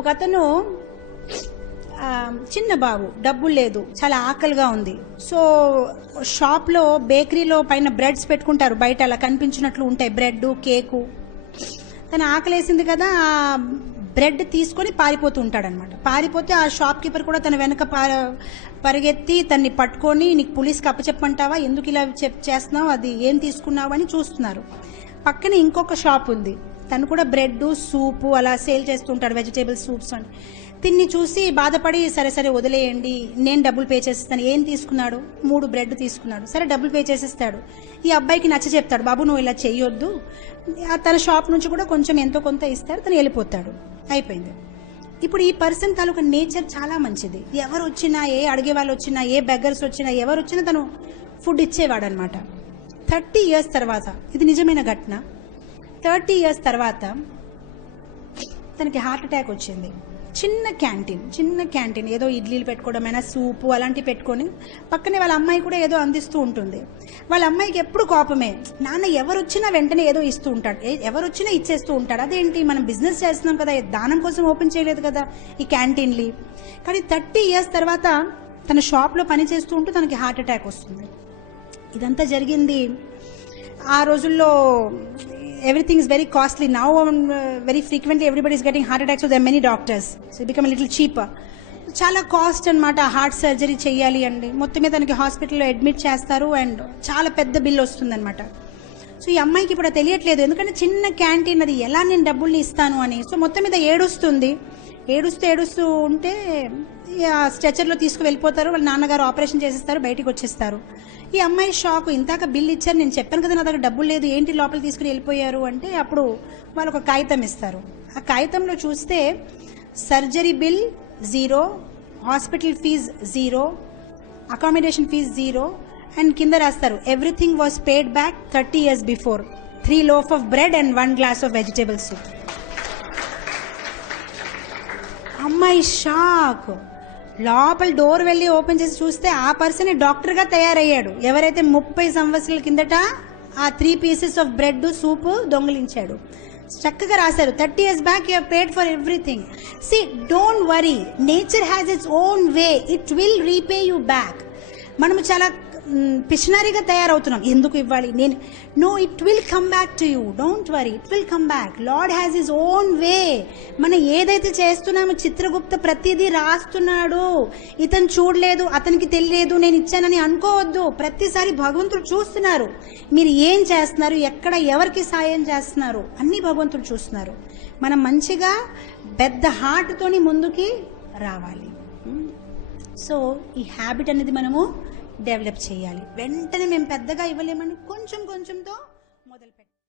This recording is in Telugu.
ఒక అతను చిన్న బాబు, డబ్బులు లేదు, చాలా ఆకలిగా ఉంది. సో షాప్లో బేకరీలో పైన బ్రెడ్స్ పెట్టుకుంటారు, బయట అలా కనిపించినట్లు ఉంటాయి బ్రెడ్ కేకు. తను ఆకలేసింది కదా, ఆ బ్రెడ్ తీసుకొని పారిపోతూ ఉంటాడనమాట. పారిపోతే ఆ షాప్ కీపర్ కూడా తన వెనక పరిగెత్తి తన్ని పట్టుకొని, నీకు పోలీస్కి అప్పచెప్పమంటావా, ఎందుకు ఇలా చేస్తున్నావు, అది ఏం తీసుకున్నావు అని చూస్తున్నారు. పక్కన ఇంకొక షాప్ ఉంది, తను కూడా బ్రెడ్ సూపు అలా సేల్ చేస్తుంటాడు, వెజిటేబుల్ సూప్స్ అని. తిన్ని చూసి బాధపడి, సరే సరే వదిలేయండి, నేను డబ్బులు పే చేసేస్తాను. ఏం తీసుకున్నాడు? 3 బ్రెడ్ తీసుకున్నాడు. సరే డబ్బులు పే చేసేస్తాడు. ఈ అబ్బాయికి నచ్చ చెప్తాడు, బాబు నువ్వు ఇలా చెయ్యొద్దు, తన షాప్ నుంచి కూడా కొంచెం ఎంతో కొంత ఇస్తారు, తను వెళ్ళిపోతాడు. అయిపోయింది. ఇప్పుడు ఈ పర్సన్ తాలూకా నేచర్ చాలా మంచిది. ఎవరు వచ్చినా, ఏ అడిగే వాళ్ళు వచ్చినా, ఏ బెగ్గర్స్ వచ్చినా, ఎవరు వచ్చినా తను ఫుడ్ ఇచ్చేవాడు అనమాట. 30 years తర్వాత, ఇది నిజమైన ఘటన, 30 years తర్వాత తనకి హార్ట్ అటాక్ వచ్చింది. చిన్న క్యాంటీన్, ఏదో ఇడ్లీలు పెట్టుకోవడమైనా, సూపు అలాంటివి పెట్టుకొని, పక్కనే వాళ్ళ అమ్మాయి కూడా ఏదో అందిస్తూ ఉంటుంది. వాళ్ళ అమ్మాయికి ఎప్పుడు కోపమే, నాన్న ఎవరు వచ్చినా వెంటనే ఏదో ఇస్తూ ఉంటాడు, ఎవరు వచ్చినా ఇచ్చేస్తూ ఉంటాడు. అదేంటి, మనం బిజినెస్ చేస్తున్నాం కదా, దానం కోసం ఓపెన్ చేయలేదు కదా ఈ క్యాంటీన్లు. కానీ 30 years తర్వాత తన షాప్లో పని చేస్తూ ఉంటూ తనకి హార్ట్ అటాక్ వస్తుంది. ఇదంతా జరిగింది ఆ రోజుల్లో. Everything is very costly now. Very frequently everybody is getting heart attacks, so there are many doctors, so it become a little cheaper. చాలా కాస్ట్ అనమాట. హార్ట్ సర్జరీ చేయాలి అండి, మొత్తం మీద తనకి హాస్పిటల్లో అడ్మిట్ చేస్తారు అండ్ చాలా పెద్ద బిల్ వస్తుంది అనమాట. సో ఈ అమ్మాయికి ఇప్పుడు తెలియట్లేదు, ఎందుకంటే చిన్న క్యాంటీన్, అది ఎలా నేను డబ్బుల్ని ఇస్తాను అని. సో మొత్తం మీద ఏడుస్తూ ఉంటే స్ట్రెచర్లో తీసుకు వెళ్ళిపోతారు. వాళ్ళ నాన్నగారు ఆపరేషన్ చేసేస్తారు, బయటికి వచ్చేస్తారు. ఈ అమ్మాయి షాక్, ఇంతాక బిల్ ఇచ్చారు, నేను చెప్పాను కదా నా దగ్గర డబ్బులు లేదు, ఏంటి లోపల తీసుకుని వెళ్ళిపోయారు అంటే, అప్పుడు వాళ్ళు ఒక కాగితం ఇస్తారు. ఆ కాగితంలో చూస్తే surgery bill 0, hospital fees 0, accommodation fees 0 and కింద రాస్తారు everything was paid back 30 years before, 3 loaf of bread and 1 glass of vegetable soup. అమ్మాయి షాక్. లోపల డోర్ వెళ్ళి ఓపెన్ చేసి చూస్తే ఆ పర్సన్ డాక్టర్గా తయారయ్యాడు. ఎవరైతే 30 సంవత్సరాల కిందట ఆ 3 pieces of బ్రెడ్ సూప్ దొంగిలించాడు. చక్కగా రాశారు, 30 years back you have paid for everything. See, don't worry, nature has its own way, it will repay you back. మనము చాలా పిషనరీగా తయారవుతున్నాం, ఎందుకు ఇవ్వాలి నేను, no, it will come back to you, don't worry, it will come back. Lord has his own way. మనం ఏదైతే చేస్తున్నామో, చిత్రగుప్త ప్రతిదీ రాస్తున్నాడు, ఇతను చూడలేదు, అతనికి తెలియలేదు, నేను ఇచ్చానని అనుకోవద్దు. ప్రతిసారి భగవంతుడు చూస్తున్నారు, మీరు ఏం చేస్తున్నారు, ఎక్కడ ఎవరికి సాయం చేస్తున్నారు, అన్ని భగవంతుడు చూస్తున్నారు. మనం మంచిగా పెద్ద హార్ట్తోని ముందుకి రావాలి. సో ఈ హ్యాబిట్ అనేది మనము డెవలప్ చేయాలి. వెంటనే మేము పెద్దగా ఇవ్వలేమని కొంచెంతో మొదలుపెట్టాలి.